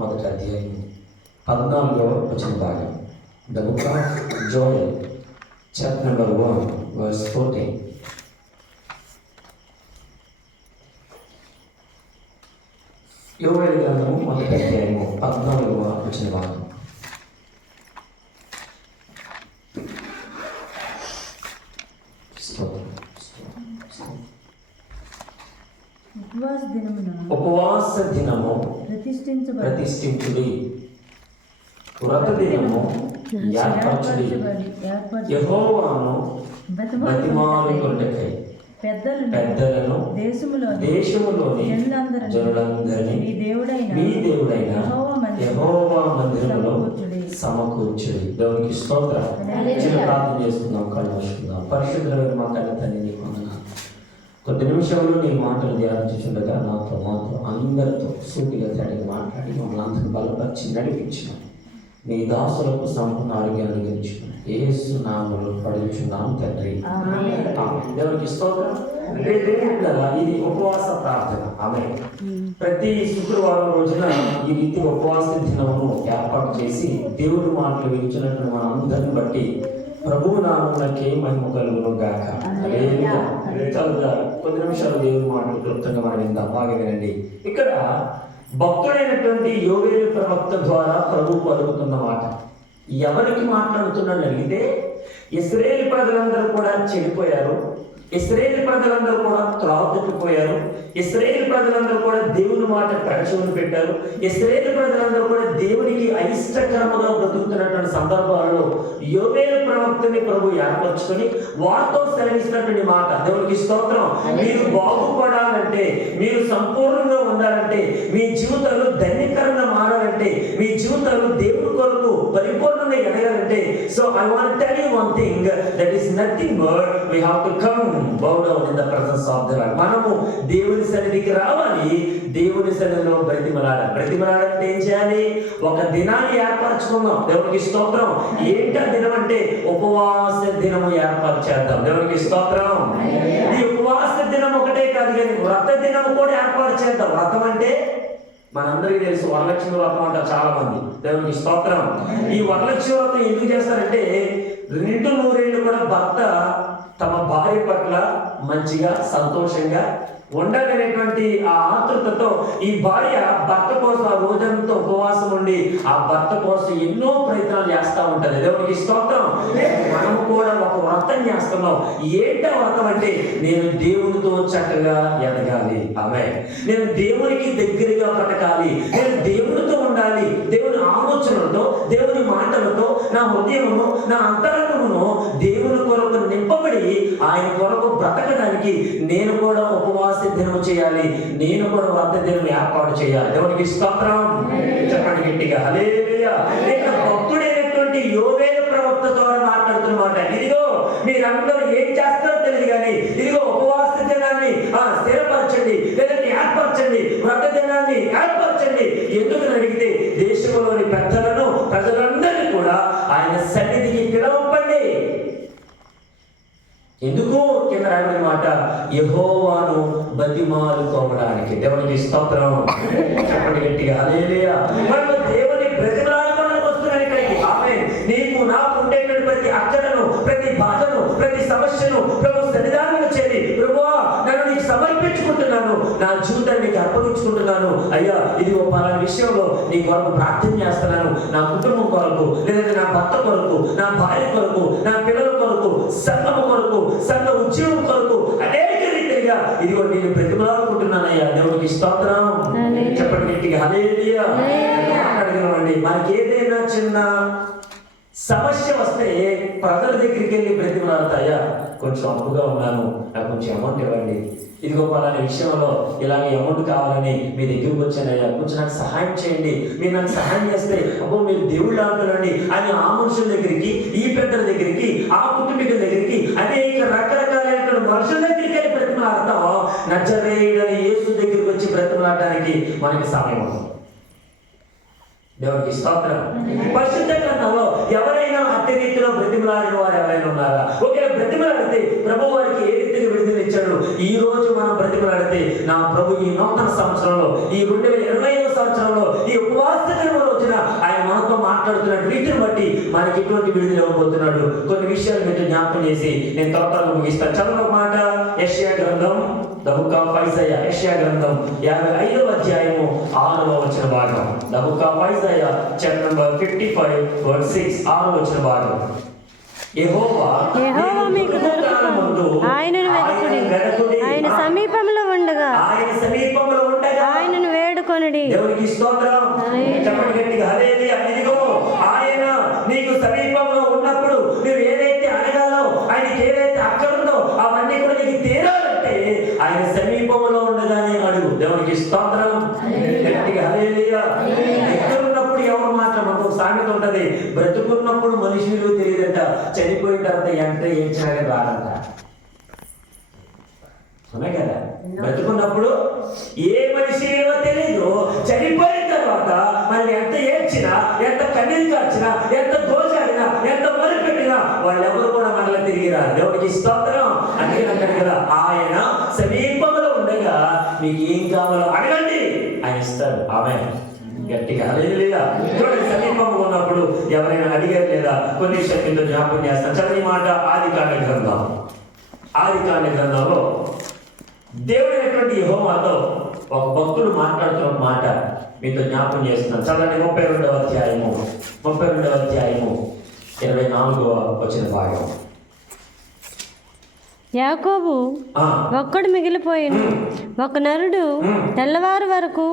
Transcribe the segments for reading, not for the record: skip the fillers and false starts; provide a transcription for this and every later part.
మొదటి అధ్యాయం 14వ వచన భాగం. The book of Joel chapter number 1 verse 14. యోవేలు గ్రంథము మొదటి అధ్యాయము 14వ వచన భాగం. ఉపవాస దినము ప్రతిష్ఠించుడి, వ్రత దినము ఏర్పరచుడి, యెహోవాను బతిమాలుకొనుటకై పెద్దలను దేశములోని జనులందరినీ మీ దేవుడైన యెహోవా మందిరములో సమకూర్చుడి. దేవునికి స్తోత్రం. ప్రార్థన చేసుకుందాం, కళ్ళు మూసుకుందాం. పరిశుద్ధమైన మా కన్న తండ్రి, నీకు వందనాలు. కొద్ది నిమిషంలో నీ మాటలు ధ్యానించుండగా నాతో అందరితో సూటిగా తడిగి మాట్లాడి మమ్మల్ని అందరిని బలపరిచి నడిపించిన నీ దాసులకు సంపూర్ణ ఆరోగ్యాన్ని అనుగ్రహించిన యేసు నామములో పడుచున్నాం తండ్రి. దేవునికి స్తోత్రం. ఇది ఉపవాస ప్రార్థన. ఆమె ప్రతి శుక్రవారం రోజున ఈ రీతి ఉపవాస దినమును ఏర్పాటు చేసి దేవుడి మాటలు వినిచినటువంటి మన అందరిని బట్టి ప్రభువు నామమునకే మహిమ కలుగును గాక. చాలా కొద్ది నిమిషాలు దేవుడి మాటలు క్లుప్తంగా మనం విందాం. బాగా వినండి. ఇక్కడ భక్తుడైనటువంటి యోవేలు ప్రవక్త ద్వారా ప్రభువు పలుకుతున్న మాట ఎవరికి మాట్లాడుతున్నాడు అడిగితే, ఇశ్రాయేలు ప్రజలందరూ కూడా చెడిపోయారు, ఇశ్రాయేలు ప్రజలందరూ కూడా త్రావు తప్పిపోయారు, ఇశ్రాయేలు ప్రజలందరూ కూడా దేవుని మాట పెడచెవిన పెట్టారు, ఇశ్రాయేలు ప్రజలందరూ కూడా దేవునికి అయిష్టకరముగా బ్రతుకుతున్నటువంటి సందర్భాలలో యోవేలు ప్రవక్తని ప్రభు ఏర్పరచుకొని వారితో సెలవిస్తున్నటువంటి మాట. దేవునికి స్తోత్రం. మీరు బాగుపడాలంటే, మీరు సంపూర్ణంగా ఉండాలంటే, మీ జీవితాలు ధన్యకరంగా మారాలంటే, మీ జీవితాలు దేవుని కొరకు పరిపూర్ణంగా ఎదగాలంటే, so I want tell you one thing, that is nothing but we have to come bow down in the presence of the Lord. మనము దేవుని సన్నిధికి రావాలి, దేవుని సన్నిధిలో బ్రతిమలాడంటే ఏం చేయాలి? ఒక దినాన్ని ఏర్పరచుకుందాం. దేవునికి స్తోత్రం. ఏంటా దినం అంటే ఉపవాస దినము ఏర్పాటు చేద్దాం. దేవునికి స్తోత్రం. ఈ ఉపవాస దినం ఒకటే కాదు కానీ వ్రత దినం కూడా ఏర్పాటు చేద్దాం. వ్రతం అంటే మనందరికీ తెలుసు, వరలక్ష్మి వ్రతం అంటారు చాలా మంది. దేవునికి స్తోత్రం. ఈ వరలక్ష్మి వ్రతం ఎందుకు చేస్తారంటే, 200 కూడా భర్త తమ భార్య పట్ల మంచిగా సంతోషంగా ఉండాలనేటువంటి ఆ ఆతృతతో ఈ భార్య భర్త కోసం ఆ రోజంతా ఉపవాసం ఉండి ఆ భర్త కోసం ఎన్నో ప్రయత్నాలు చేస్తూ ఉంటుంది. దేవునికి స్తోత్రం. మనము కూడా ఒక వ్రతం చేస్తున్నాం. ఏంటో వ్రతం అంటే, నేను దేవునితో చక్కగా ఎదగాలి. ఆమె నేను దేవునికి దగ్గరగా బ్రతకాలి, నేను దేవునితో ఉండాలి. దేవుని ఆలోచనలతో, దేవుని మాటలతో నా హృదయమును, నా అంతరంగమును దేవుని కొరకు నింపబడి ఆయన కొరకు బ్రతకడానికి నేను కూడా ఉపవాస దినం చేయాలి, నేను కూడా వ్రత దినం ఏర్పాటు చేయాలి. దేవునికి స్తోత్రం. చెప్పండి గట్టిగా హల్లెలూయా. భక్తుడైనటువంటి యోవేలు ప్రవక్త ద్వారా మాట్లాడుతున్నమాట. ఇదిగో మీరందరూ ఏం చేస్తారో తెలియదు కానీ ఇదిగో ఉపవాస దినాన్ని స్థిరపరచండి, లేదంటే ఏర్పరచండి, వ్రత దినాన్ని ఏర్పరచండి. ఎందుకు అడిగితే, దేశంలోని పెద్దలను ప్రజలందరినీ కూడా ఆయన సన్నిధికి పిలవండి. ఎందుకు? కింద రాయబడిన మాట, యెహోవాను బతిమాలుకోవడానికి. దేవునికి స్తోత్రం. చెప్పండి గట్టిగా హల్లెలూయా. మనం దేవుని బ్రతిమలాడుకోవడానికి వస్తున్నాను ఇక్కడికి. ఆమేన్. నీకు నాకు ఉండేటువంటి ప్రతి అక్కడను, ప్రతి బాధను, ప్రతి సమస్యను ప్రభు సన్నిధానంలో చేరి, ప్రభువా నన్ను నీకు సమర్పించుకుంటున్నాను, నా జీవితాన్ని నీకు అర్పగించుకుంటున్నాను. అయ్యా ఇదిగో పలానా విషయంలో నీ కొరకు ప్రార్థన చేస్తున్నాను, నా కుటుంబం కొరకు, లేదంటే నా భర్త కొరకు, నా భార్య కొరకు, నా పిల్లల కొరకు, సంఘము కొరకు, సంఘ ఉద్యోగం కొరకు, అనేక రీతిగా ఇదిగో నేను బ్రతిమలాడుకుంటున్నానయ్యా. దేవునికి స్తోత్రం. చెప్పండి గట్టిగా హల్లెలూయా. మాట్లాడగలమండి. మనకి ఏదైనా చిన్న సమస్య వస్తే ప్రజల దగ్గరికి వెళ్ళి బ్రతిమలాడతాయా? కొంచెం అప్పుగా ఉన్నాను, నాకు కొంచెం అమౌంట్ ఇవ్వండి, ఇదిగో పలానా విషయంలో ఇలాగ అమౌంట్ కావాలని మీ దగ్గరికి వచ్చానయ్యా, కొంచెం నాకు సహాయం చేయండి, మీరు నాకు సహాయం చేస్తే అబ్బో మీరు దేవుళ్ళు అంటారండి అని ఆ మనుషుల దగ్గరికి, ఈ పెద్దల దగ్గరికి, ఆ కుటుంబీకుల దగ్గరికి, అనేక రకరకాలైనటువంటి మనుషుల దగ్గరికి వెళ్ళి బ్రతిమలాడతాం. నజరేయుడైన యేసు దగ్గరికి వచ్చి బ్రతిమలాడడానికి మనకి సమయం ఉంటుంది. దేవునికి స్తోత్రం. పరిశుద్ధ గ్రంథంలో ఎవరైనా అట్టి రీతిలో బ్రతిమలాడిన వారు ఎవరైనా ఉన్నారా? ఒకవేళ బ్రతిమలాడితే ప్రభు వారికి ఏ రీతిగా విడుదల ఇచ్చాడు? ఈ రోజు మనం బ్రతిమలాడితే నా ప్రభు ఈ నూతన సంవత్సరంలో, ఈ 2025 సంవత్సరంలో ఈ ఉపవాస దినం రోజున ఆయన మనతో మాట్లాడుతున్న రీతిని బట్టి మనకి ఎటువంటి విడుదల ఇవ్వబోతున్నాడు కొన్ని విషయాలు మీతో జ్ఞాపకం చేసి నేను త్వరగా ముగిస్తాను. చదువు మాట యెషయా గ్రంథం, ద బుక్ ఆఫ్ ఐజయా, యెషయా గ్రంథం 55వ అధ్యాయము 6వ వచన భాగం. The book of Isaiah chapter number 55 verse 6, 6వ వచన భాగం. యెహోవా మీకు దొరుకును, ఆయనను వెతుకుడి, ఆయన సమీపంలో ఉండగా ఆయనను వేడుకొనుడి. దేవునికి స్తోత్రం. చెప్పండి గట్టిగా హల్లెలూయా. ఇదిగో ఆయన నీకు సమీపంలో ఉన్నప్పుడు నువ్వు ఏదైతే అడగాలో, ఆయనకి ఏదైతే అక్కడుందో అవన్నీ కూడా నీకు తీరాలంటే ఆయన సమీపంలో ఉండగానే అడుగు. దేవునికి స్తోత్రం. గట్టిగా హల్లెలూయా. ఎక్కడున్నప్పుడు ఎవరు మాట్లాడదు. ఒక సామెత ఉంటది, బ్రతుకున్నప్పుడు మనిషి విలువ తెలియదంట, చనిపోయిన తర్వాత ఎంత ఏడ్చినా రాదంట. అవునే కదా? బ్రతుకున్నప్పుడు ఏ మనిషి ఏమో తెలియదు, చనిపోయిన తర్వాత మనం ఎంత ఏడ్చినా, ఎంత కన్నీరు కార్చినా, ఎంత గోజాడినా, ఎంత మరిపెట్టినా వాళ్ళెవరు కూడా మనలో తిరిగి రారు. దేవుడికి స్తోత్రం. అందుకే అంటాడు కదా, ఆయన సమీపంలో ఉండగా మీకు ఏం కావాలో అడగండి, ఆయన ఇస్తాడు. ఆమేన్. గట్టిగా హల్లెలూయా. చూడండి, సమీపంలో ఉన్నప్పుడు ఎవరైనా అడిగారు లేదా? కొన్ని విషయాలు జ్ఞాపకం చేస్తాను. చదివి మాట ఆదికాండ గ్రంథం. ఆదికాండ గ్రంథంలో దేవుడైనటువంటి యెహోవాతో ఒక భక్తుడు మాట్లాడుతున్న మాట మీతో జ్ఞాపకం చేస్తున్నాను. చదవండి 32వ అధ్యాయము, 32వ అధ్యాయము 24వ వచన భాగం. యాకోబు ఒక్కడు మిగిలిపోయిను, ఒక నరుడు తెల్లవారు వరకు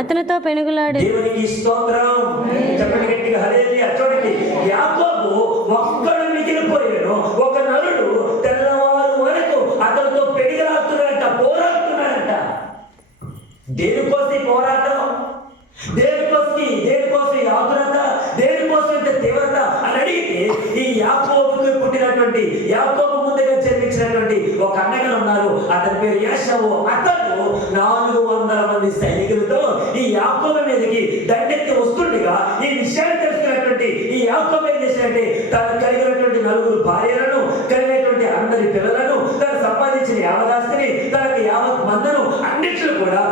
అతనితో పెనుగులాడి. దేవునికి స్తోత్రం. చెప్పండి గట్టిగా హల్లెలూయా. చూడండి, యాకోబు ఒక్కడు మిగిలిపోయాడు, ఒక నరుడు తెల్లవారు వరకు అతనితో పెనుగులాడుతున్నాడంట, పోరాడుతున్నాడంట. దేనికోసం పోరాటం? దేనికోసం ఆతురత? దేనికోసం ఇంత తీవ్రత అని అడిగితే, ఈ యాకోబుకు పుట్టినటువంటి, యాకోబు ముందుగా జన్మించినటువంటి ఒక అన్నగా ఉన్నారు, అతని పేరు ఏశావు. అతను 400 మంది సైనికులతో ఈ యాకోబు మీదకి దండెత్తి వస్తుండగా ఈ విషయాన్ని తెలుసుకున్నటువంటి ఈ యాకోబు ఏం చేసినట్టే, తను కలిగినటువంటి 4 భార్యలను, కలిగినటువంటి అందరి పిల్లలను, తను సంపాదించిన యావదాస్తిని, తనకు యావత్ మందను అన్నిట్లు కూడా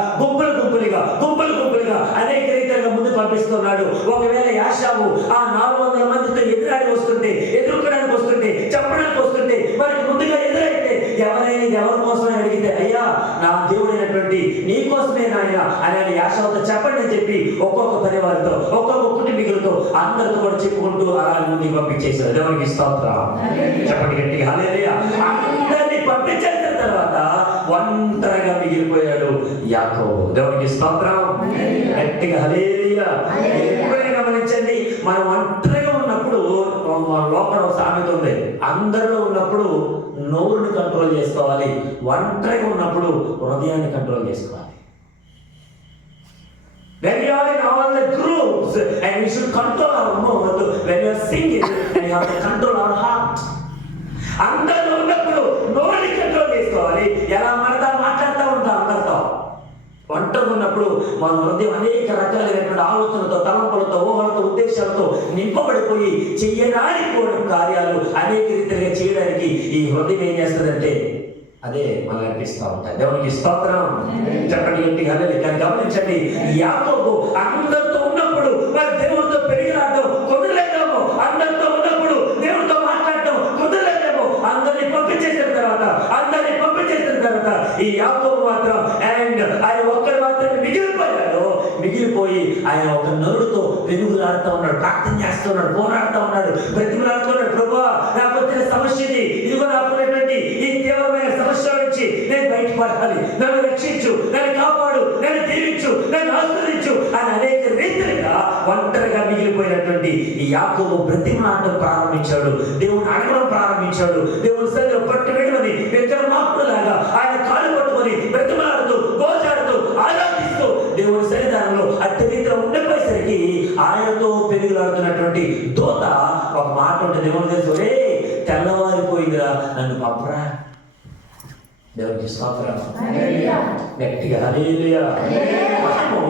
గుంపులుగా అనేక రీతిగా ముందు పంపిస్తున్నాడు. ఒకవేళ యాషావు ఆ 400 మందితో ఎదుర్కోవడానికి వస్తుంటే, చెప్పడానికి వస్తుంటే, మనకి ముందుగా ఎదురైతే ఎవరైనా ఎవరి కోసమే అడిగితే, అయ్యా నా దేవుడైనటువంటి నీ కోసమే నాయన అని యాషావుతో చెప్పండి అని చెప్పి ఒక్కొక్క పరివారితో, ఒక్కొక్క కుటుంబీకులతో అందరితో కూడా చెప్పుకుంటూ అలా ముందుకు పంపించేశారు. దేవునికి స్తోత్రం. చెప్పండి గట్టిగా హల్లెలూయా. అందరినీ పంపించేసిన తర్వాత ఒంటరిగా మిగిలిపోయాడు యాకోబు. దేవునికి స్తోత్రం. గట్టిగా హల్లెలూయా. ఎప్పుడైనా గమనించండి, మనం ఒంటరిగా ఉన్నప్పుడు మన లోపల సామెత ఉంది, అందరిలో ఉన్నప్పుడు నోరుని కంట్రోల్ చేసుకోవాలి, ఒంటరిగా ఉన్నప్పుడు హృదయాన్ని కంట్రోల్ చేసుకోవాలి. When we are in all the groups and we should control our mouth, when we are singing and we have to control our heart. అందరిలో ఉన్నప్పుడు నోరుని కంట్రోల్ చేసుకోవాలి. ఎలా మాట్లాడుతూ ఉంటాం అందరితో. ఒంటరిగా ఉన్నప్పుడు మన హృదయం అనేక రకాలైనటువంటి ఆలోచనలతో, తలంపులతో, ఊహలతో, ఉద్దేశాలతో నింపబడిపోయి చెయ్యడానికి కార్యాలు అనేక రీతిగా చేయడానికి ఈ హృదయం ఏం చేస్తుందంటే అదే మనల్ని అనిపిస్తూ ఉంటాయి. దేవునికి స్తోత్రం. చెప్పండి గట్టిగా హల్లెలూయా. కానీ గమనించండి, యాకోబు అందరితో ఉన్నప్పుడు మరి దేవుడితో పెరిగినాడో కుదరలేదేమో, అందరితో ఉన్నప్పుడు దేవుడితో మాట్లాడటం కుదరలేదేమో, అందరినీ పంపించేసిన తర్వాత ఈ యాకోబు మాత్రం ఆయన ఒక్కరు మాత్రమే మిగిలిపోయి ఆయన ఒక నరుడితో పెనుగులాడుతూ ఉన్నాడు, ప్రార్థన చేస్తూ ఉన్నాడు, పోరాడుతూ ఉన్నాడు, బ్రతిమలాడుతున్నాడు. ప్రభువా, నాకు వచ్చిన సమస్యని, ఇదిగో నాకున్నటువంటి ఈ తీవ్రమైన సమస్య నుంచి నేను బయటపడాలి, నన్ను రక్షించు, నన్ను కాపాడు, నన్ను దీవించు, నన్ను ఆశీర్వదించు అని అనేక రీతిగా ఒంటరిగా మిగిలిపోయినటువంటి ఈ యాకోబు బ్రతిమలాడటం ప్రారంభించాడు, దేవుని అడగడం ప్రారంభించాడు. దేవుని సన్నిధిలో పట్టు వేయమని విగ్రహమాకుడులాగా ఆయన కాలు పట్టుకొని బ్రతిమలాడుతూ, గోజాడుతూ, ఆరాధిస్తూ దేవుని సన్నిధానంలో అట్టి రీతిలో ఉండిపోయేసరికి ఆయనతో పెరుగులాడుతున్నటువంటి దూత ఒక మాట ఉంటుంది. దేవుని తెలుసు, రే తెల్లవారిపోయిందిరా, నన్ను పంపరా. దేవునికి స్తోత్రం. గట్టిగా హల్లెలూయా. మనము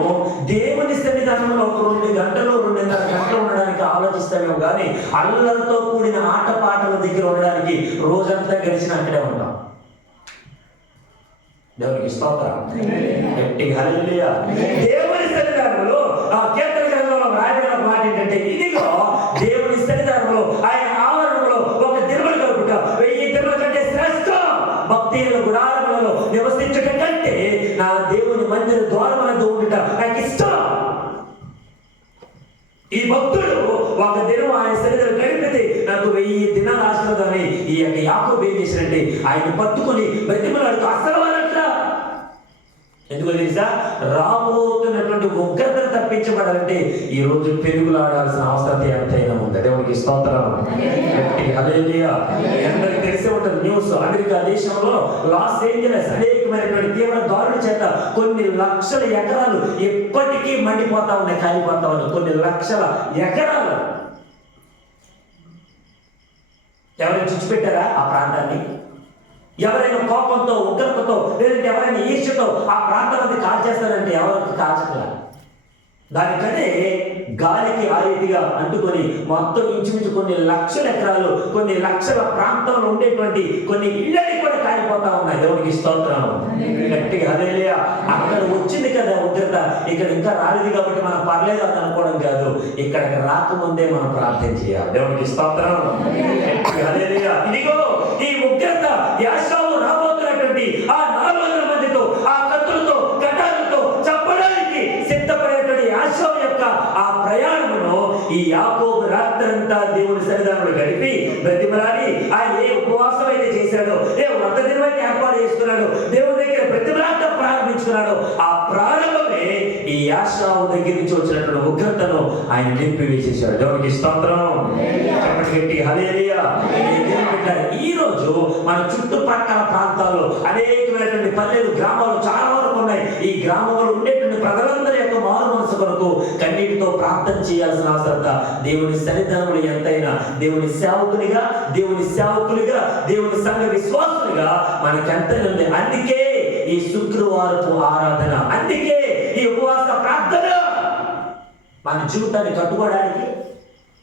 దేవుని సన్నిధానంలో ఒక 2 గంటలు 2.5 గంటలు ఉండడానికి ఆలోచిస్తామేమో కానీ అల్లరితో కూడిన ఆటపాటల దగ్గర ఉండడానికి రోజంతా గడిచిన అక్కడే ఉంటాం. దేవునికి స్తోత్రం. గట్టిగా హల్లెలూయా. దేవుని సన్నిధానంలో కీర్తన గ్రంథంలో రాయబడిన మాట ఏంటంటే, ఇదిగో దేవుని సన్నిధానంలో ఆయన ఆవరణలో ఒక దినములు కలుగుట 1000 దినముల కంటే శ్రేష్టం. భక్తిల గుడారములలో నివసించుట కంటే నా దేవుని మందిర ద్వారమునందు ఉండుట నాకు ఇష్టం. ఈ భక్తుడు ఒక దినం ఆయన సన్నిధిలో గడిపితే నాకు 1000 దినాలు ఆశీర్వాదాన్ని ఈ యొక్క యాకోబు ఏం చేసినట్టే ఆయన పట్టుకుని బ్రతిమలాడుతూ అసలు వాళ్ళట్లా. ఎందుకో తెలుసా, రాబోతున్నటువంటి ఉగ్రతను తప్పించబడాలంటే ఈ రోజు పెరుగులాడాల్సిన అవసరం ఎంతైనా ఉంది. దేవునికి స్తోత్రం. హల్లెలూయా. అందరికీ తెలిసే ఉంటుంది న్యూస్, అమెరికా దేశంలో లాస్ ఏంజలస్ అనేకమైనటువంటి తీవ్ర దారుల చేత కొన్ని లక్షల ఎకరాలు ఎప్పటికీ మండిపోతా ఉన్నాయి, కాలిపోతా ఉన్నాయి. కొన్ని లక్షల ఎకరాలు ఎవరైనా చుచ్చిపెట్టారా ఆ ప్రాంతాన్ని? ఎవరైనా కోపంతో, ఉగ్రతతో, లేదంటే ఎవరైనా ఈర్ష్యతో ఆ ప్రాంతాన్ని కాల్చేస్తారంటే ఎవరికి కాల్చట్లా. దానికంటే గాలికి ఆ రీతిగా అంటుకొని మొత్తం ఇంచుమించు కొన్ని లక్షల ఎకరాలు, కొన్ని లక్షల ప్రాంతంలో ఉండేటువంటి కొన్ని ఇళ్ళని కూడా కాలిపోతా ఉన్నాయి. దేవునికి స్తోత్రం. గట్టిగా హల్లెలూయా. అక్కడ వచ్చింది కదా ఉగ్రత, ఇక్కడ ఇంకా రాలేదు కాబట్టి మనం పర్లేదు అని అనుకోవడం కాదు. ఇక్కడికి రాకముందే మనం ప్రార్థన చేయాలి. దేవునికి స్తోత్రం. గట్టిగా హల్లెలూయా. ఇదిగో ఈ ఉగ్రత యాషావు రాబోతున్నటువంటి ఆ 400 మందితో, ఆ కత్తులతో, కటాలతో చంపడానికి సిద్ధపడేటువంటి యాషావు యొక్క ఆ ప్రయాణమును ఈ యాకోబు రాత్రంతా దేవుని సన్నిధానంలో గడిపి బ్రతిమలాడి ఆయన ఏ ఉపవాసం అయితే చేశాడో, ఏ వ్రత దినం అయితే ఏర్పాటు చేసుకున్నాడో, దేవుని దగ్గర బ్రతిమలాడటం ప్రారంభించుకున్నాడో, ఆ ప్రారంభమే ఈ యాషావు దగ్గర నుంచి వచ్చినటువంటి ఉగ్రతను ఆయన నిలిపివేసేశాడు. దేవునికి స్తోత్రం. హల్లెలూయా. ఈ రోజు మన చుట్టుపక్కల ప్రాంతాల్లో అనేకమైనటువంటి పల్లెలు, గ్రామాలు చాలా వరకు ఉన్నాయి. ఈ గ్రామంలో ఉండేటువంటి ప్రజలందరి యొక్క మారు మనసు కొరకు కన్నీటితో ప్రార్థన చేయాల్సిన అవసరత దేవుని సన్నిధానంలో ఎంతైనా దేవుని సేవకునిగా, దేవుని సేవకులుగా, దేవుని సంఘ విశ్వాసులుగా మనకెంతైనా ఉంది. అందుకే ఈ శుక్రవారపు ఆరాధన, అందుకే ఈ ఉపవాస ప్రార్థన మన జీవితాన్ని కట్టుకోవడానికి,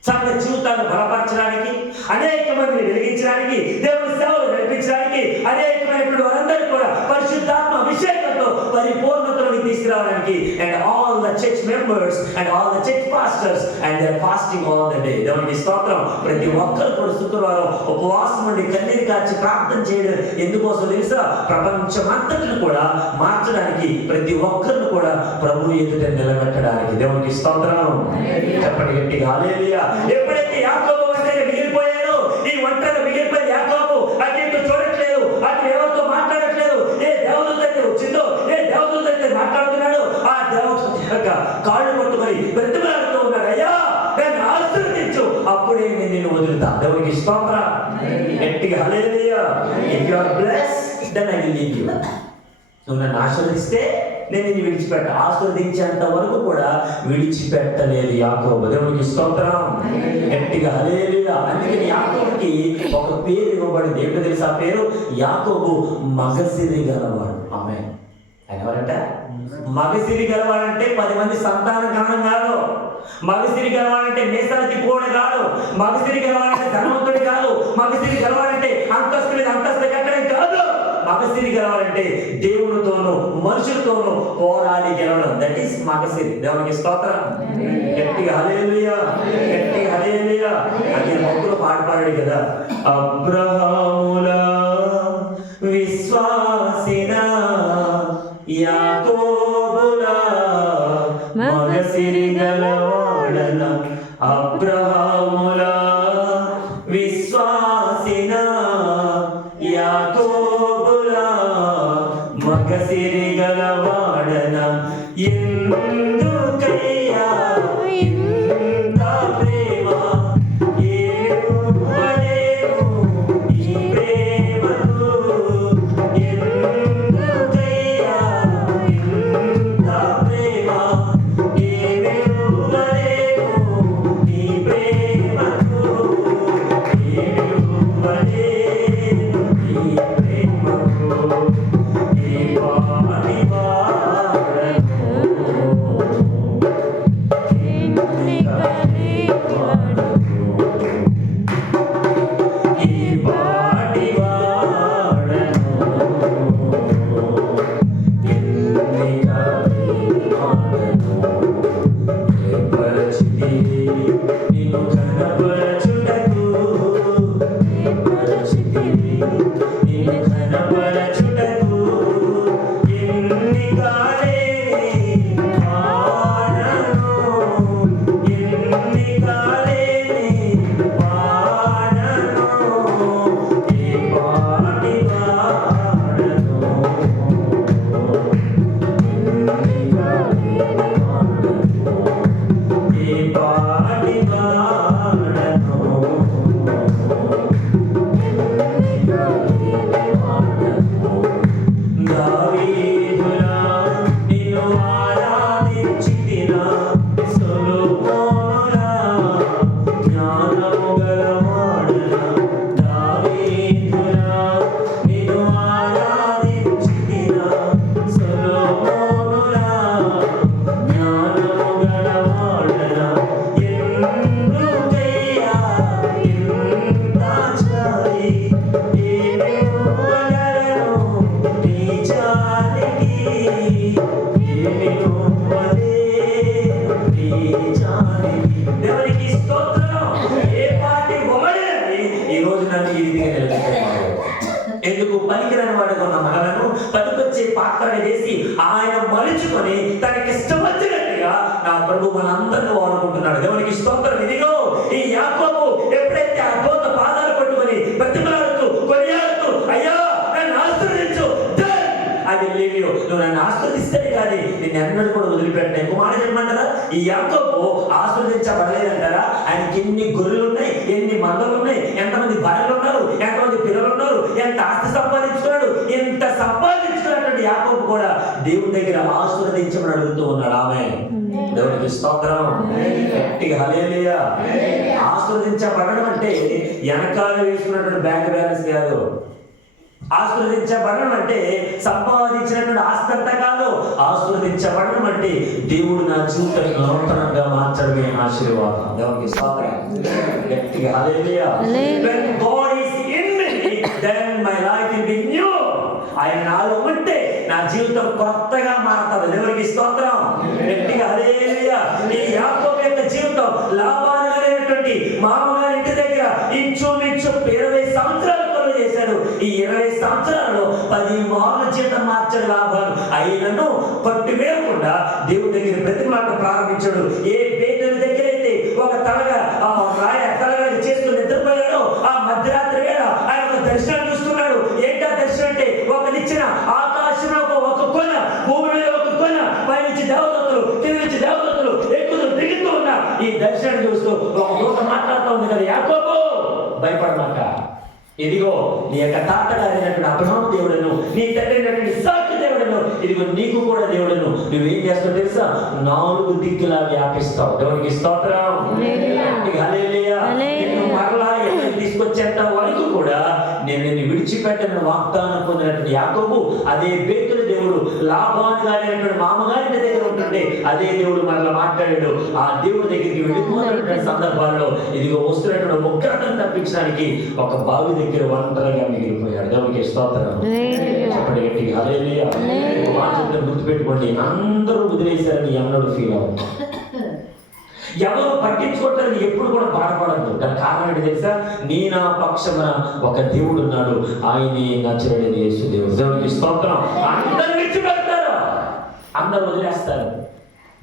సంఘ జీవితాన్ని బలపరచడానికి, అనేక మందిని వెలిగించడానికి, దేవుని సేవలు నడిపించడానికి, అనేకమైనటువంటి వారందరూ కూడా పరిశుద్ధాత్మ అభిషేకంతో పరిపూర్ణతలోకి తీసుకురావడానికి, and all the church members and all the church pastors and they are fasting all the day. దేవునికి స్తోత్రం. ప్రతి ఒక్కరు కూడా శుక్రవారం ఉపవాసం నుండి కన్నీరు కాచి ప్రార్థన చేయడం ఎందుకోసం తెలుసా? ప్రపంచమంతటిని కూడా మార్చడానికి, ప్రతి ఒక్కరిని కూడా ప్రభు ఎదుట నిలబెట్టడానికి. దేవునికి స్తోత్రం. చెప్పండి గట్టిగా హల్లెలూయా. ఎప్పుడైతే యాకోబు ఒంటరిగా మిగిలిపోయాడో, ఈ ఒంటరిగా మిగిలిపోయిన యాకోబు అటు ఇటు చూడట్లేదు, అటు ఎవరితో మాట్లాడట్లేదు. ఏ దేవదూత అయితే వచ్చిందో, ఏ దేవదూత అయితే మాట్లాడుతున్నాడు, ఆ దేవదూత యొక్క కాళ్ళు పట్టుకొని బ్రతిమలాడుతూ ఉన్నాడు, అయ్యా నన్ను ఆశీర్వదించు, అప్పుడే నేను నిన్ను వదులుతా. దేవునికి స్తోత్రం. గట్టిగా hallelujah. If you are blessed then I will leave you. నువ్వు నన్ను ఆశీర్వదిస్తే నేను నిన్ను విడిచిపెట్ట. ఆశీర్వదించేంత వరకు కూడా విడిచిపెట్టలేదు యాకోబు. దేవునికి స్తోత్రం. గట్టిగా హల్లెలూయా. అందుకని యాకోబుకి ఒక పేరు ఇవ్వబడింది. ఏంటో తెలుసా? ఆ పేరు యాకోబు మగసిరి గలవాడు. ఆమేన్. ఆయన ఎవరంట? మగసిరి గలవాడంటే 10 మంది సంతానం గమనం కాదు. మగసిరి గలవాడంటే మీసాలు తిప్పుకోవడం కాదు. మగసిరి గలవాడంటే ధనవంతుడి కాదు. మగసిరి గలవాడంటే అంతస్తు మీద అంతస్తు కట్టడం కాదు. మగసిరి గెలవాలంటే దేవునితోనూ మనుషులతోనూ పోరాడి గెలవడం. దట్ ఈస్ మగసిరి. దేవునికి స్తోత్రం. గట్టిగా హల్లెలూయా. గట్టిగా హల్లెలూయా. అది భక్తులు పాడాడు కదా, అబ్రహాముల విశ్వాసిన యాకోబుల మగసిరి గలవాడన, అబ్రహాముల విశ్వాసిన యాకోబుల మగసిరి గలవాడన, ఎందుకయ్యా ఇంత ప్రేమ, ఏమలేము ఈ ప్రేమకు, ఎందుకయ్యా ఇంత ప్రేమ, ఏమలేము ఈ ప్రేమ. దేవునికి స్తోత్రం. ఏ పాటి వాడని ఈ రోజు నన్ను ఈ రీతిగా నిలబెట్టాడు. ఎందుకు? పనికిరాని వాడుగా ఉన్న మనలను పనికొచ్చే పాత్రగా చేసి ఆయన మలుచుకొని తనకి ఇష్టమొచ్చినట్టుగా నా ప్రభు మనందరినీ వాడుకుంటున్నాడు. దేవునికి స్తోత్రం. ఇదిగో ఈ యాకోబు ఎప్పుడైతే ఆ దూత పాదాలు పట్టుకొని బతిమలాడుతూ కొనియాడుతూ అయ్యా నన్ను ఆశీర్వదించు, అది లేవు, నువ్వు నన్ను ఆస్వాదిస్తేనే కానీ నేను ఎన్నడూ కూడా వదిలిపెట్టాను. ఎక్కువ మాట చెప్పమంటారా? ఈ యాకోబు ఆస్వాదించబడలేదంటారా? ఆయనకి ఎన్ని గొర్రెలు ఉన్నాయి, ఎన్ని మందలు ఉన్నాయి, ఎంతమంది భార్యలు ఉన్నారు, ఎంతమంది పిల్లలు ఉన్నారు, ఎంత ఆస్తి సంపాదించుకున్నాడు. ఎంత సంపాదించుకున్నటువంటి యాకోబు కూడా దేవుడి దగ్గర ఆశీర్వదించమని అడుగుతూ ఉన్నాడు. ఆమె దేవునికి స్తోత్రం. గట్టిగా హల్లెలూయా. ఆశీర్వదించబడడం అంటే వెనకాల వేసుకున్నటువంటి బ్యాంక్ బ్యాలెన్స్ కాదు. ఆశీర్వదించబడడం అంటే సంపాదించినటువంటి ఆస్తంతా కాదు. ఆశీర్వదించబడడం అంటే దేవుడు నా జీవితాన్ని నూతనంగా మార్చడమే ఆశీర్వాదం. దేవునికి స్తోత్రం. గట్టిగా హల్లెలూయా. When God is in me, then my life will be new. ఆయన నాలో ఉంటే నా జీవితం కొత్తగా మారుతుంది. దేవునికి స్తోత్రం. గట్టిగా హల్లెలూయా. ఈ యాకోబు యొక్క జీవితం లాబాను గారైనటువంటి మామగారి ఇంటి దగ్గర ఇంచుమించు 20 సంవత్సరాలు చేశాడు. ఈ 20 సంవత్సరాల్లో 10 మార్లు జీవితం మార్చాడు లాబాను. అయినను పట్టు వేయకుండా దేవుడి దగ్గర బ్రతిమలాట ప్రారంభించాడు. ఏ బేతేలు దగ్గర అయితే ఒక తలగా చేస్తూ నిద్రపోయాడో ఆ మధ్యరాత్రి వేళ ఆయన ఒక దర్శనం చూస్తున్నాడు. ఏంటా దర్శనం అంటే ఒకనిచ్చిన ఆకాశంలో ఒక కొన, భూమి మీద ఒక కొన, పైనుంచి దేవదత్తులు, కింద నుంచి దేవదత్తులు ఎక్కుతూ దిగుతూ ఉన్న ఈ దర్శనం చూస్తూ ఒక దూత మాట్లాడుతూ ఉంది కదా, యాకోబు భయపడమాక, ఇదిగో నీ యొక్క తాతగారైనటువంటి అబ్రహాము దేవుడను, నీ తండ్రి అయినటువంటి ఇస్సాకు దేవుడను, ఇదిగో నీకు కూడా దేవుడను. నువ్వేం చేస్తావు తెలుసా? 4 దిక్కులా వ్యాపిస్తావు. దేవునికి స్తోత్రం. హల్లెలూయా. నిన్ను మరలా ఎక్కడికి తీసుకొచ్చేంత వరకు కూడా నేను నిన్ను విడిచిపెట్టను వాగ్దానం పొందినటువంటి యాకోబు అదే బేతుల దేవుడు లాబాను గారైనటువంటి మామగారి దగ్గర ఉంటుండే అదే దేవుడు మరలా మాట్లాడాడు. ఆ దేవుడి దగ్గరికి వెళ్ళిపోతున్నటువంటి సందర్భాల్లో ఇదిగో వస్తున్నటువంటి ఉగ్రతను తప్పించడానికి ఒక బావి దగ్గర ఒంటరిగా మిగిలిపోయాడు. దేవునికి స్తోత్రం. చెప్పండి గట్టిగా హల్లెలూయా. వాక్యం గుర్తుపెట్టుకోండి, అందరూ వదిలేశారని ఎన్నడూ ఫీల్ అవ్వదు. ఎవరు పట్టించుకుంటారని ఎప్పుడు కూడా బాధపడద్దు. దాని కారణం ఏంటి తెలుసా? నీ నా పక్షమున ఒక దేవుడు ఉన్నాడు, ఆయనే నజరేయుడైన యేసు దేవుడు. దేవునికి స్తోత్రం. అందరూ విడిచిపెడతారు, అందరూ వదిలేస్తారు.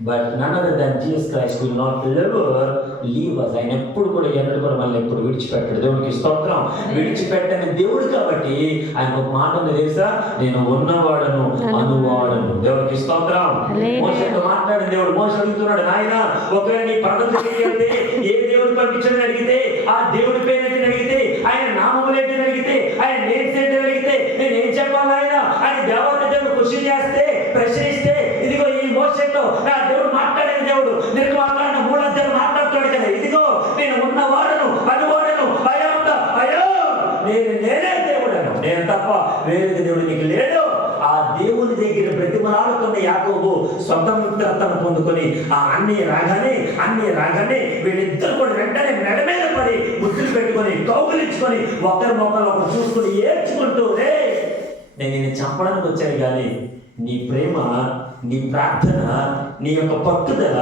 But none other than Jesus Christ will not ever leave us. ఆయన ఎప్పుడు కూడా ఎన్నడూ కూడా మనల్ని ఎప్పుడు విడిచిపెట్టాడు. దేవునికి స్తోత్రం. విడిచిపెట్టని దేవుడు కాబట్టి ఆయన ఒక మాట ఉంది తెలుసా? నేను ఉన్నవాడను అనువాడను. దేవునికి స్తోత్రం. మోషేతో మాట్లాడిన దేవుడు మోషే అడుగుతున్నాడు, నాయన ఒకవేళ నీ పర్వతం తెలియతే ఏ దేవుడు పంపించని అడిగితే, ఆ దేవుడి పేరు అడిగితే, ఆయన నామములు ఏంటని అడిగితే, ఆయన నేమ్స్ ఏంటని అడిగితే నేనేం చెప్పాలి? ఆయన దేవత దేవుడు క్వశ్చన్ చేస్తే, ప్రశ్నిస్తే, ఇదిగో ఈ మోషేతో నా దేవుడు మాట్లాడిన దేవుడు నిర్మాణాలను 3 అధ్యాయాలు మాట్లాడుతాడు కదా, ఇదిగో నేను ఉన్నవాడను అనువాడను, నేనే దేవుడను, నేను తప్ప వేరే దేవుడు నీకు లేడు. ఆ దేవుని దగ్గర బ్రతిమలాడుతున్న యాకోబు స్వతంత్రతను పొందుకొని ఆ అన్ని రాగానే వీళ్ళిద్దరు కూడా వెంటనే మెడ మీద పడి ముద్దులు పెట్టుకొని కౌగులించుకొని ఒకరు చూసుకుని ఏడ్చుకుంటూ, రే నేను నిన్ను చంపడానికి వచ్చాను కానీ నీ ప్రేమ, నీ ప్రార్థన, నీ యొక్క పట్టుదల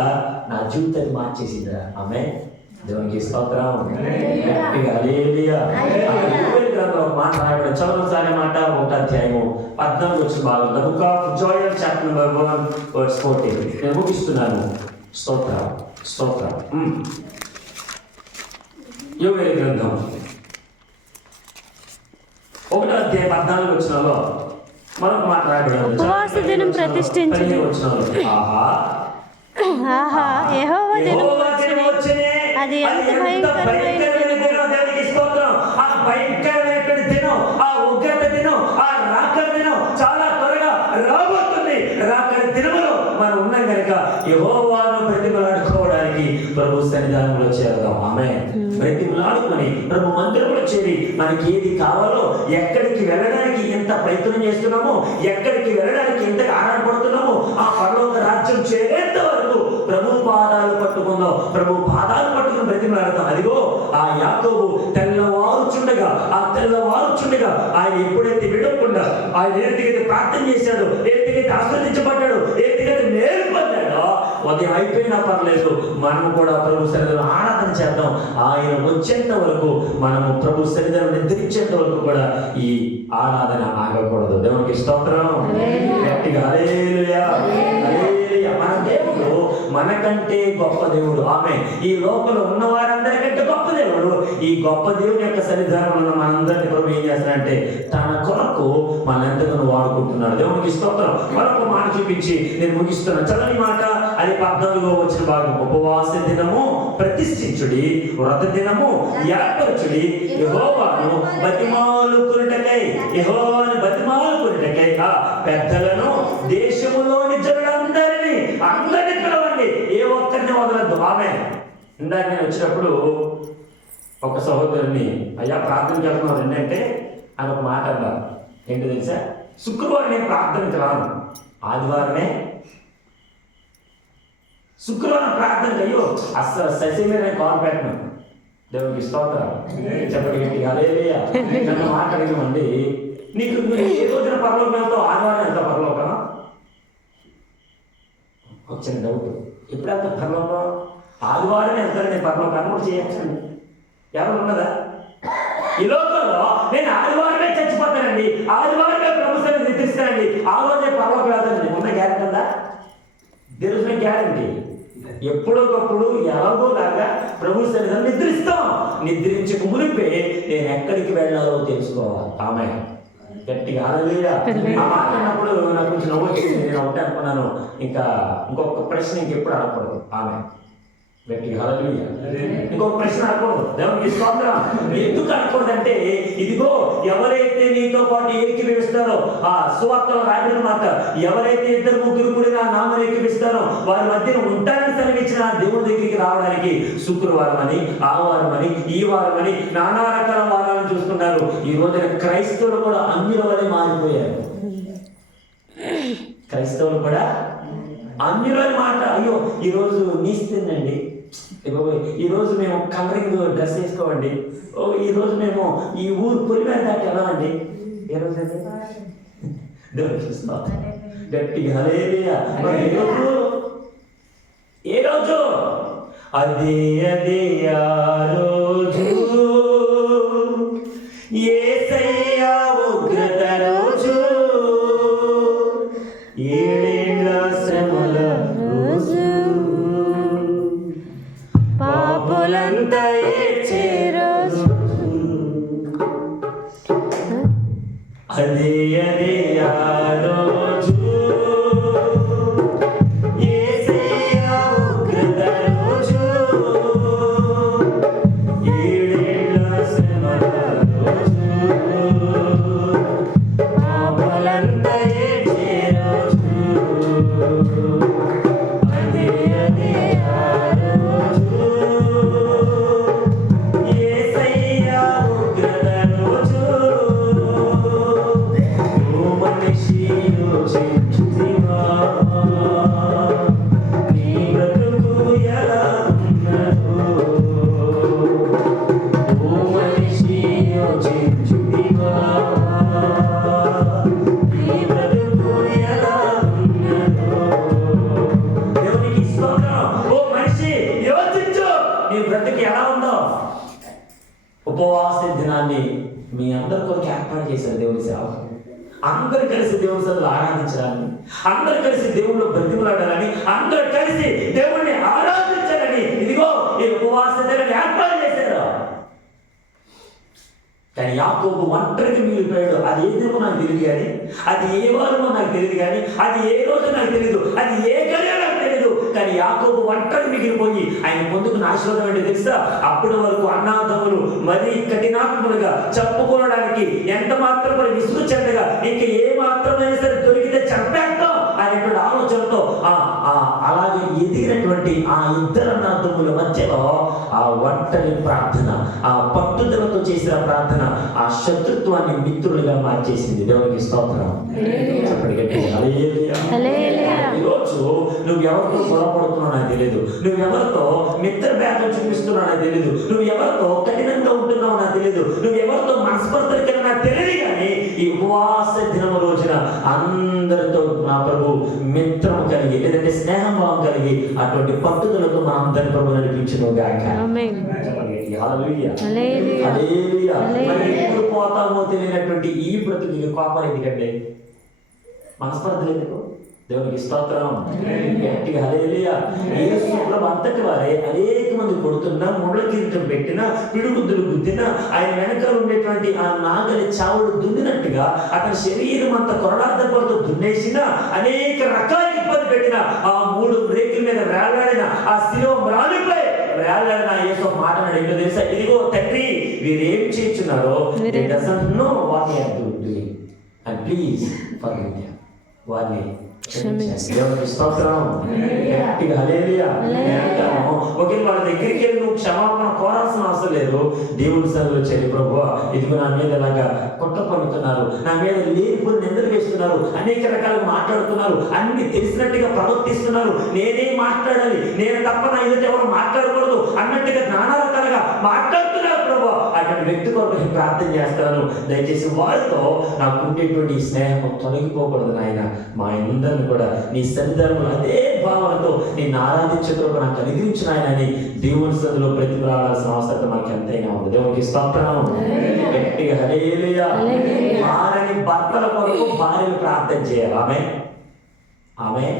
నా జీవితాన్ని మార్చేసిందిరా. ఆమె దేవునికి స్తోత్రం. హల్లెలూయా. యోవేలు గ్రంథంలో ఒక మాట రాయబడింది. చదవసానే మాట 1వ అధ్యాయము 14 వచ్చిన భాగం. The book of Joel chapter number 1 verse 14. నేను ముగిస్తున్నాను. స్తోత్రం. యోవేలు గ్రంథం 1వ అధ్యాయం 14 వచనంలో మరొక మాట రాయబడింది. ఉపవాస దినం ప్రతిష్ఠించింది. ఆహా, యెహోవా దినం వచ్చెనే, అది ఎంత భయంకరమైన దినం. దేవునికి స్తోత్రం. ఆ భయంకరమైనటువంటి దినం, ఆ ఉగ్రత దినం, ఆ రాకడ దినం చాలా త్వరగా రాబోతుంది. రాకడ దినములో మనం ఉన్నాం కనుక యెహోవాను బ్రతిమలాడుకోవడానికి ప్రభు సన్నిధానంలో చేరదాం. ఆమేన్. బ్రతిమలాడుకొని ప్రభు మందిరంలో చేరి మనకి ఏది కావాలో, ఎక్కడికి వెళ్ళడానికి ఎంత ప్రయత్నం చేస్తున్నామో, ఎక్కడికి వెళ్ళడానికి ఎంత ఆరాటపడుతున్నామో, ఆ పరలోక రాజ్యం చేరేంత వరకు ప్రభు పాదాలు పట్టుకుందాం. ప్రభు పాదాలు పట్టుకుని బ్రతిమలాడతాం. అదిగో ఆ యాకోబు తెల్లవారుచుండగా ఆయన ఎప్పుడైతే విడవకుండా ఆయన ఏ రీతిగా ప్రార్థన చేశాడో, ఏ రీతిగా ఆశీర్వదించబడ్డాడో, ఏ రీతిగా మేలు పొందాడో, ఉదయం అయిపోయినా పర్లేదు, మనం కూడా ప్రభు సన్నిధిలో ఆరాధన చేద్దాం. ఆయన వచ్చేంత వరకు, మనము ప్రభు సన్నిధిలో నిద్రించేంత వరకు కూడా ఈ ఆరాధన ఆగకూడదు. దేవునికి స్తోత్రం. గట్టిగా హల్లెలూయా, హల్లెలూయా. మన దేవుడు మనకంటే గొప్ప దేవుడు. ఆమె ఈ లోకంలో ఉన్న వారందరికంటే గొప్ప దేవుడు. ఈ గొప్ప దేవుని యొక్క సన్నిధానంలో మనందరినీ ప్రభు ఏం చేస్తాడంటే తన కొరకు మన ఎంతగానో వాడుకుంటున్నాడు. దేవునికి స్తోత్రం. మరొక మాట చూపించి నేను ముగిస్తున్నాను. చదవని మాట, అది 14వ వచ్చిన భాగం. ఉపవాస దినము ప్రతిష్ఠించుడి, వ్రత దినము ఏర్పరచుడి, యెహోవాను బతిమాలుకొనుటకై, యెహోవాను బతిమాలుకొనుటకై పెద్దలను దేశములోని జనులందరినీ అందరినీ పిలవండి, ఏ ఒక్కరిని వదలద్దు. ఆమె ఇందాక నేను వచ్చినప్పుడు ఒక సహోదరుని, అయ్యా ప్రార్థనకి వెళ్తున్నాం ఏంటంటే అని ఒక మాట అన్నారు. ఏంటో తెలుసా? శుక్రవారం నేను ప్రార్థనకి రాను, ఆదివారమే. శుక్రవారం ప్రార్థనకి అయ్యో అస్సలు శశి మీద నేను కాల్ పెట్టను. దేవునికి స్తోత్రం. చెప్పండి హల్లెలూయా. నన్ను మాట్లాడినమండి, నీకు ఏ రోజున పరలోకం వెళ్తావు? ఆదివారం ఎంత పరలోకం? వచ్చిన డౌట్. ఎప్పుడు వెళ్తా పరలోకం? ఆదివారం వెళ్తానండి పరలోకాన్ని కూడా చేయొచ్చండి. ఎవరు ఉన్నదా ఈ లోకంలో? నేను ఆదివారమే చచ్చిపోతానండి, ఆదివారమే ప్రభుత్వాన్ని నిద్రిస్తానండి, ఆ రోజే పరలోకం వెళ్తానండి. ఉన్న గ్యారెంటీ ఉందా? తెలుసిన గ్యారెంటీ. ఎప్పుడొకప్పుడు ఎలాగోలాగా ప్రభు సన్నిధిలో నిద్రిస్తాం. నిద్రించక మునిపే నేను ఎక్కడికి వెళ్ళాలో తెలుసుకోవాలి. ఆమె గట్టిగా హల్లెలూయా. ఆ మాట అన్నప్పుడు నాకు కొంచెం నవ్వు వచ్చింది. నేను ఒకటే అనుకున్నాను, ఇంకా ఇంకొక ప్రశ్న ఇంకెప్పుడు అడగకూడదు. ఆమె గట్టిగా హల్లెలూయా. ఇంకొక ప్రశ్న అడగకూడదు. దేవునికి స్తోత్రం. ఎందుకు అనకూడదంటే, ఇదిగో ఎవరైతే నీతో పాటు ఏకీభవిస్తారో, ఆ సువార్తలో రాయబడిన మాట, ఎవరైతే 2-3 కూడి నా నామమున ఏకీభవిస్తారో వారి మధ్యన ఉంటానని సెలవిచ్చిన దేవుడి దగ్గరికి రావడానికి శుక్రవారం అని, ఆ వారం అని, ఈ వారం అని నానా రకాల వారాలను చూస్తున్నారు. ఈ రోజున క్రైస్తవులు కూడా అన్యుల వలె మారిపోయారు. క్రైస్తవులు కూడా అన్యులని మాట. అయ్యో ఈరోజు నీస్తుందండి, ఈరోజు మేము కలరింగ్ డ్రెస్ వేసుకోవండి, ఈరోజు మేము ఈ ఊరు పొలిమేర దాటి ఎలా అండి, ఏ రోజు అండి? గట్టిగా హల్లెలూయా. ఏ రోజు? అదే అదే ఆ రోజు, యేసయ్య ఉగ్రత రోజు, ఏడేళ్ల శ్రమల రోజు, పాపులంతా ఏడ్చే రోజు, అదే అదే ఆ రోజు, యేసయ్య ఉగ్రత రోజు, ఏడేళ్ల శ్రమల రోజు, పాపులంతా ఏడ్చే రోజు, అదే అదే ఆ రోజు, యేసయ్య ఉగ్రత రోజు. ఓ మనిషి యోచించుతివా, నీ బ్రతుకు ఎలా ఉన్నదో? ఓ మనిషి యోచించుతివా, నీ బ్రతుకు ఎలా ఉన్నదో? దేవునికి స్తోత్రం. ఓ మనిషి యోచించు, నీ బ్రతుకు ఎలా ఉందో. ఉపవాస దినాన్ని మీ అందరి కొరకు ఏర్పాటు చేశారు దేవుని సేవకు. అందరు కలిసి దేవుని సన్నిధిలో ఆరాధించాలని, అందరు కలిసి దేవుళ్ళు బ్రతిమలాడాలని, అందరూ కలిసి దేవుణ్ణి ఆరాధించాలని ఇదిగో ఈ ఉపవాస దినాన్ని ఏర్పాటు చేశారు. కానీ యాకోబు ఒంటరికి మిగిలిపోయాడు. అది ఏ దినమో నాకు తెలియదు కానీ, అది ఏ వారమో నాకు తెలియదు కానీ, అది ఏ రోజు నాకు తెలియదు, అది ఏ గడియో నాకు తెలియదు. కానీ యాకోబు ఒంటరికి మిగిలిపోయి ఆయన పొందుకున్న ఆశీర్వాదం ఏంటో తెలుసా? అప్పటి వరకు అన్నాదమ్ములు మరీ కఠినాత్ములుగా చెప్పుకోవడానికి ఎంత మాత్రం కూడా విసుగు చెందగా, ఇంకా ఏ మాత్రమైనా సరే దొరికితే చంపేస్తాం అనేటువంటి ఆలోచనతో అలాగే ఎదిగినటువంటి ఆ ఇద్దరు అన్నాదమ్ముల మధ్యలో ఆ ఒంటరి ప్రార్థన, ఆ పట్టుదలతో చేసిన ప్రార్థన ఆ శత్రుత్వాన్ని మిత్రులుగా మార్చేసింది. దేవునికి స్తోత్రం. చెప్పండి గట్టిగా హల్లెలూయా. ఈరోజు నువ్వు ఎవరితో గొడవపడుతున్నావు నాకు తెలియదు, నువ్వు ఎవరితో మిత్ర భేదం చూపిస్తున్నావు నాకు తెలియదు, నువ్వు ఎవరితో కఠినంగా ఉంటున్నావు నాకు తెలియదు, నువ్వు ఎవరితో మనస్పర్ధలకి నాకు తెలియదు. కానీ ఈ ఉపవాస దినం రోజున అందరితో నా ప్రభు మిత్రం కలిగి లేదంటే స్నేహం భావం కలిగి అటువంటి పట్టుదలకు మా అందరి ప్రభు నడిపించును గాక. హల్లెలూయా. మరి ఎప్పుడు పోతామో తెలియనటువంటి ఈ బ్రతుకు కోపం ఎందుకంటే మనస్పర్ధలు ఎందుకు? దేవునికి స్తోత్రం. గట్టిగా హల్లెలూయా. యేసు ప్రభు అంతటి వారే అనేక మంది కొడుతున్నా, ముళ్ళ కిరీటం పెట్టినా, పిడుగుద్దులు గుద్దినా, ఆయన వెనక ఉండేటువంటి ఆ నాగలి చావులు దున్నినట్టుగా అతని శరీరం అంతా కొరడార్థంతో దున్నేసిన, అనేక రకాల ఇబ్బంది పెట్టిన, ఆ 3 బ్రేకుల మీద వేలాడిన, ఆ శిలువ మ్రాణిపై వేలాడిన యేసు మాట్లాడాడు. ఏంటో తెలుసా? ఇదిగో తండ్రి, వీరేం చేస్తున్నారో they doesn't know what they are doing and please forgive them. వారిని దేవునికి స్తోత్రం. గట్టిగా హల్లెలూయా. ఒకే వాళ్ళ దగ్గరికి వెళ్ళి నువ్వు క్షమాపణ కోరాల్సిన అవసరం లేదు. దేవుడి సన్నిధిలో చెల్లి ప్రభువా, ఇదిగో నా మీద ఇలాగా కుట్ర పన్నుతున్నారు, నా మీద లేనిపోని నిందలు వేస్తున్నారు, అనేక రకాలుగా మాట్లాడుతున్నారు, అన్ని తెలిసినట్టుగా ప్రవర్తిస్తున్నారు, నేనేం మాట్లాడాలి, నేను తప్ప నా ఎదుట ఎవరు మాట్లాడకూడదు అన్నట్టుగా నానా రకాలుగా మాట్లాడుతున్నారు ప్రభువా. అటువంటి వ్యక్తి కొరకు నేను ప్రార్థన చేస్తాను. దయచేసి వారితో నాకు ఉండేటువంటి స్నేహం తొలగిపోకూడదు నాయన. మా అందరిని కూడా నీ సన్నిధానంలో అదే భావనతో నిన్ను ఆరాధించేటప్పుడు నాకు అనుగ్రహించిన ఆయన అని దేవుని సన్నిధిలో ప్రతిఫలాడాల్సిన అవసరం మనకి ఎంతైనా ఉంది. దేవునికి స్తోత్రం. గట్టిగా హల్లెలూయా. భార్యని భర్తల కొరకు భార్యను ప్రార్థన చేయాలి. ఆమె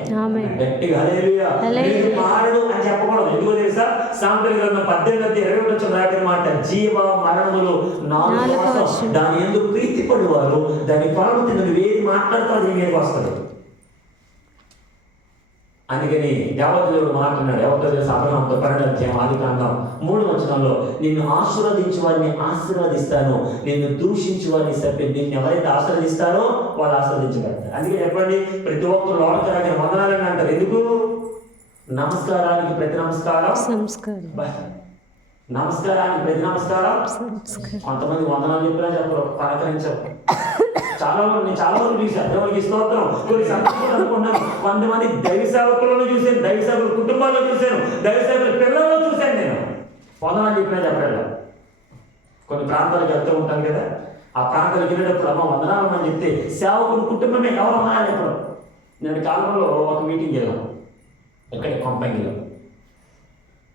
గట్టిగా హల్లెలూయా. మీరు మారడు అని చెప్పకూడదు. ఎందుకో తెలుసా? సామెతల గ్రంథం 18:21 రాయబడిన మాట, జీవ మరణములు 4 కోసం దాని ఎందుకు ప్రీతి పడువారు దాని ఫలము తిన్న నువ్వేది మాట్లాడతావు నీ మీదకి వస్తుంది. అందుకని దేవదేవుడు మాట్లాడినాడు. ఎవరితో తెలుసు? అబ్రహాముతో 12వ అధ్యాయం ఆదికాండం 3వ వచనంలో, నిన్ను ఆశీర్వదించు వారిని ఆశీర్వదిస్తాను, నిన్ను దూషించు వారిని శపించు. నిన్ను ఎవరైతే ఆశీర్వదిస్తారో వాళ్ళు ఆశీర్వదించబడతారు. అందుకే చెప్పండి, ప్రతి ఒక్కరు లోకరాగిన వందనాలని అంటారు. ఎందుకు? నమస్కారానికి ప్రతి నమస్కారం, నమస్కారానికి ప్రతి నమస్కారం. కొంతమంది వందనాలు చెప్పినా చెప్పరు, పలకరించరు. నేను చాలా వరకు చూశాను. దేవునికి స్తోత్రం. కొన్ని సందర్భాలు అనుకున్నాను, కొంతమంది దైవ సేవకులను చూశాను, దైవ సేవకుల కుటుంబాల్లో చూశాను, దైవ సేవకుల పిల్లల్లో చూశాను. నేను వందనాలు చెప్పినా చెప్పాడు. కొన్ని ప్రాంతాలకు వెళ్తూ ఉంటాను కదా, ఆ ప్రాంతాలకు వెళ్ళేటప్పుడు అమ్మ వందనాలు అని చెప్తే సేవకుల కుటుంబమే ఎవరు అన్నాను. ఇప్పుడు నేను కాలంలో ఒక మీటింగ్ వెళ్ళాను, ఇక్కడ కొంపంగిలో.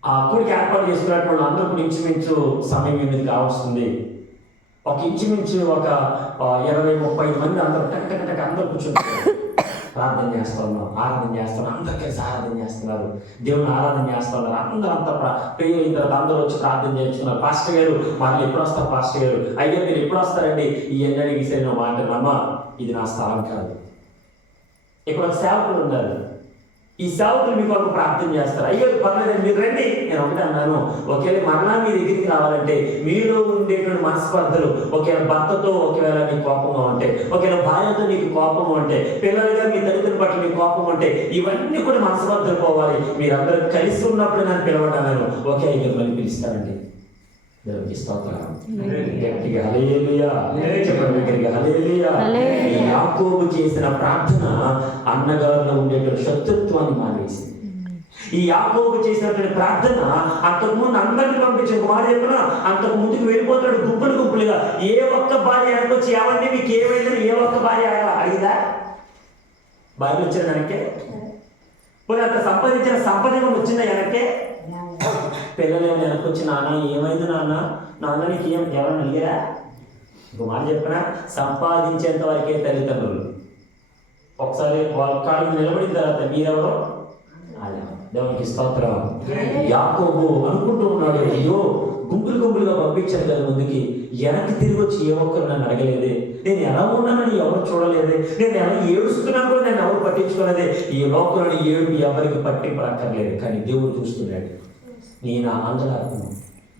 ఆ కూడికి ఏర్పాటు చేసుకున్నప్పుడు అందరూ కూడా ఇంచుమించు సమయం ఏమిది కావాల్సింది. ఒక ఇంచుమించు ఒక 20-30 మంది అందరూ టక్ అందరూ కూర్చుంటారు. ప్రార్థన చేస్తున్నాం, ఆరాధన చేస్తున్నాం, అందరికీ ఆరాధన చేస్తున్నారు, దేవుని ఆరాధన చేస్తున్నారు. అందరూ అంతా ప్రియ అయిన తర్వాత అందరూ వచ్చి ప్రార్థన చేస్తున్నారు. పాస్టర్ గారు మళ్ళీ ఎప్పుడు వస్తారు? పాస్టర్ గారు అయ్యో మీరు ఎప్పుడు వస్తారండి? ఈ ఎన్నడికి సరే మాట, అమ్మ ఇది నా స్థలం కాదు, ఇక్కడ ఒక సేవకుడు ఉన్నారు, ఈ సేవకులు మీ కొరకు ప్రార్థన చేస్తారు. అయ్యో పర్లేదండి మీరు రండి. నేను ఒకటే అన్నాను, ఒకవేళ మరలా మీ దగ్గరికి రావాలంటే మీలో ఉండేటువంటి మనస్పర్ధలు, ఒకవేళ భర్తతో ఒకవేళ నీకు కోపంగా ఉంటే, ఒకవేళ భార్యతో నీకు కోపం ఉంటే, పిల్లలుగా మీ తల్లిదండ్రుల పట్ల నీకు కోపం ఉంటే, ఇవన్నీ కూడా మనస్పర్ధలు పోవాలి. మీరందరూ కలిసి ఉన్నప్పుడు నన్ను పిలవడాను. ఓకే అయ్యో మళ్ళీ పిలుస్తానండి. దేవునికి స్తోత్రం. గట్టిగా హల్లెలూయా చెప్పండి. గట్టిగా హల్లెలూయా. యాకోబు చేసిన ప్రార్థన అన్నగారిలో ఉండేటువంటి శత్రుత్వాన్ని మానేసింది. ఈ యాకోబు చేసినటువంటి ప్రార్థన అంతకుముందు అందరిని పంపించి ఒక మాట చెప్పిన అంతకు ముందుకు వెళ్ళిపోతాడు గుంపులుగా. ఏ ఒక్క భార్య వెనకొచ్చి ఎవరిని మీకు ఏమైందని ఏ ఒక్క భార్య అడిగిందా? భార్య వచ్చిన వెనకే పోనీ అంత సంపాదించిన సంపద ఏమైనా వచ్చిందా వెనకే? పిల్లలు ఏమైనా వెనకొచ్చి నాన్న ఏమైంది నాన్న నీకు ఎవరైనా అడిగారా? ఇంకో మాట చెప్పినా, సంపాదించేంత వరకే తల్లిదండ్రులు. ఒకసారి వాళ్ళ కాళ్ళకి నిలబడిన తర్వాత మీరెవరో దేవునికి స్తోత్రం. యాకోబు అనుకుంటూ ఉన్నాడు, అయ్యో గుంపులుగా పంపించాను కదా ముందుకి, వెనక్కి తిరిగి వచ్చి ఏ ఒక్కరు నన్ను అడగలేదే, నేను ఎలా ఉన్నానని ఎవరు చూడలేదే, నేను ఎలా ఏడుస్తున్నా కూడా నేను ఎవరు పట్టించుకోలేదే. ఈ లోకంలోని ఏడుపు ఎవరికి పట్టింపక్కర్లేదు, కానీ దేవుడు చూస్తున్నాడు. నీ నా ఆందోళన,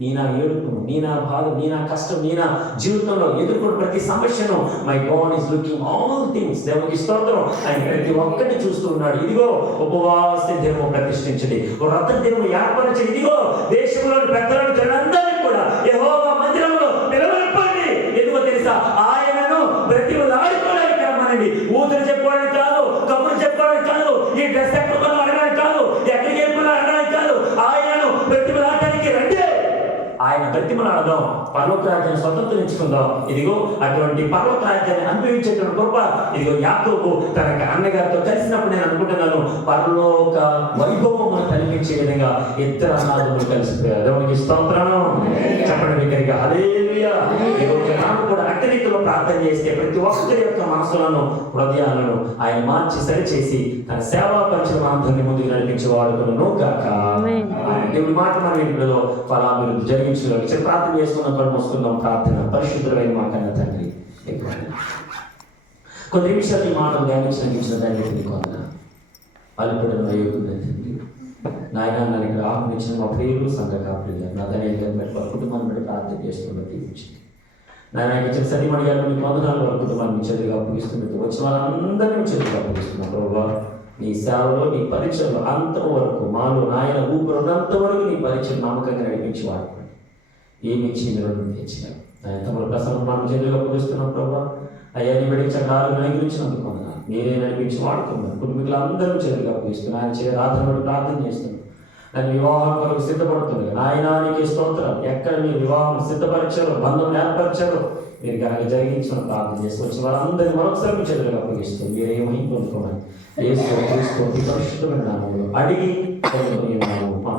నీ నా ఏడుపును, నీ నా బాధ, నీ నా కష్టం, నీ నా జీవితంలో ఎదుర్కొన్న ప్రతి సమస్యను my God is looking all things. దేవునికి స్తోత్రం. ఆయన ప్రతి ఒక్కటి చూస్తూ ఉన్నాడు. ఇదిగో ఉపవాస దినము ప్రతిష్ఠించండి, వ్రత దినము ఏర్పరచండి. ఇదిగో దేశంలోని పెద్దలను జనందరినీ కూడా యెహోవా మందిరంలో నిలబెట్టండి. ఎందుకో తెలుసా? ఆయనను బ్రతిమలాడుకోవడానికి రమ్మనండి. ఊతులు చెప్పుకోవడానికి కాదు, కబుర్లు చెప్పుకోవడానికి కాదు, ఈ డ్రెస్ ఎక్కడ అడగడానికి కాదు, ఎక్కడికి వెళ్ళిపోయినా అడగడానికి కాదు, ఆయనను బ్రతిమలాడడానికి రండి. ఆయన బ్రతిమలాడదాం, పరలోక రాజ్యాన్ని స్వతంత్రించుకుందాం. ఇదిగో అటువంటి పరలోక రాజ్యాన్ని అనుభవించేటువంటి కృప ఇదిగో యాకోబు తన అన్నగారితో కలిసినప్పుడు నేను అనుకుంటున్నాను, పరలోక వైభవమును కనిపించే విధంగా ఇద్దరు అనాథములు కలిసిపోయారు. దేవునికి స్తోత్రం. చెప్పండి దగ్గరికి హల్లెలూయా. ఈ రోజు నాకు కూడా అట్టరీతిలో ప్రార్థన చేస్తే ప్రతి ఒక్కరి యొక్క మనసులను, హృదయాలను ఆయన మార్చి సరిచేసి తన సేవా పరిచయం అందరినీ ముందుకు నడిపించి వాడుకున్నాను గాక. దేవుడి మాట మన ఇంట్లో ఫలాభివృద్ధి జరిగించగలిగి ప్రార్థన చేసుకున్నాం. కళ్ళు మూసుకుందాం. ప్రార్థన. పరిశుద్ధమైన మా కన్న తండ్రి, కొన్ని నిమిషాలు ఈ మాటలు ధ్యానించిన దాన్ని కొంత అల్పడిన అయ్యుంది తండ్రి. నాయన నన్ను ఇక్కడ ఆహ్వానించిన మా ప్రియులు సంఘ కాపులు నా ధైర్యం బట్టి వారి కుటుంబాన్ని బట్టి ప్రార్థన చేస్తున్న దీవించింది. నాయన ఇచ్చిన సరిమణి గారు మీ వందనాలు వారి కుటుంబాన్ని చెరువుగా అప్పగిస్తున్నట్టు వచ్చిన వాళ్ళందరినీ చెరువుగా అప్పగిస్తున్నాం. ప్రభావ నీ సేవలో నీ పరిచయంలో అంతవరకు మాలో నాయన ఊపిరినంత వరకు నీ పరిచయం నమ్మకంగా నడిపించి వాడుకోండి. ఏమి ఇచ్చి మీరు తెచ్చినారు ఆయన తమలో ప్రసన్నం మనం చెరువుగా అప్పగిస్తున్నాం. ప్రభావ అయ్యా నీ బిడ్డకి చట్టాలు అనుగ్రహించినందుకు వందనాలు. మీరే నడిపించి వాడుకున్నారు. కుటుంబీకులందరూ చెరువుగా అప్పగిస్తున్నారు. ఆయన రాత్రి బట్టి ప్రార్థన చేస్తున్నారు. నన్ను వివాహం కొరకు సిద్ధపడుతుంది. నాయనానికి స్తోత్రం. ఎక్కడ మీరు వివాహం సిద్ధపరిచారో, బంధం ఏర్పరిచారో మీరు కనుక జరిగించిన ప్రార్థన చేసుకోవచ్చు. వారందరినీ మరొకసారి చెరువుగా అప్పగిస్తుంది. మీరేమై పొందుకోమని యేసు క్రీస్తు పరిశుద్ధమైన నామములో అడిగి పొందుకున్నాము మా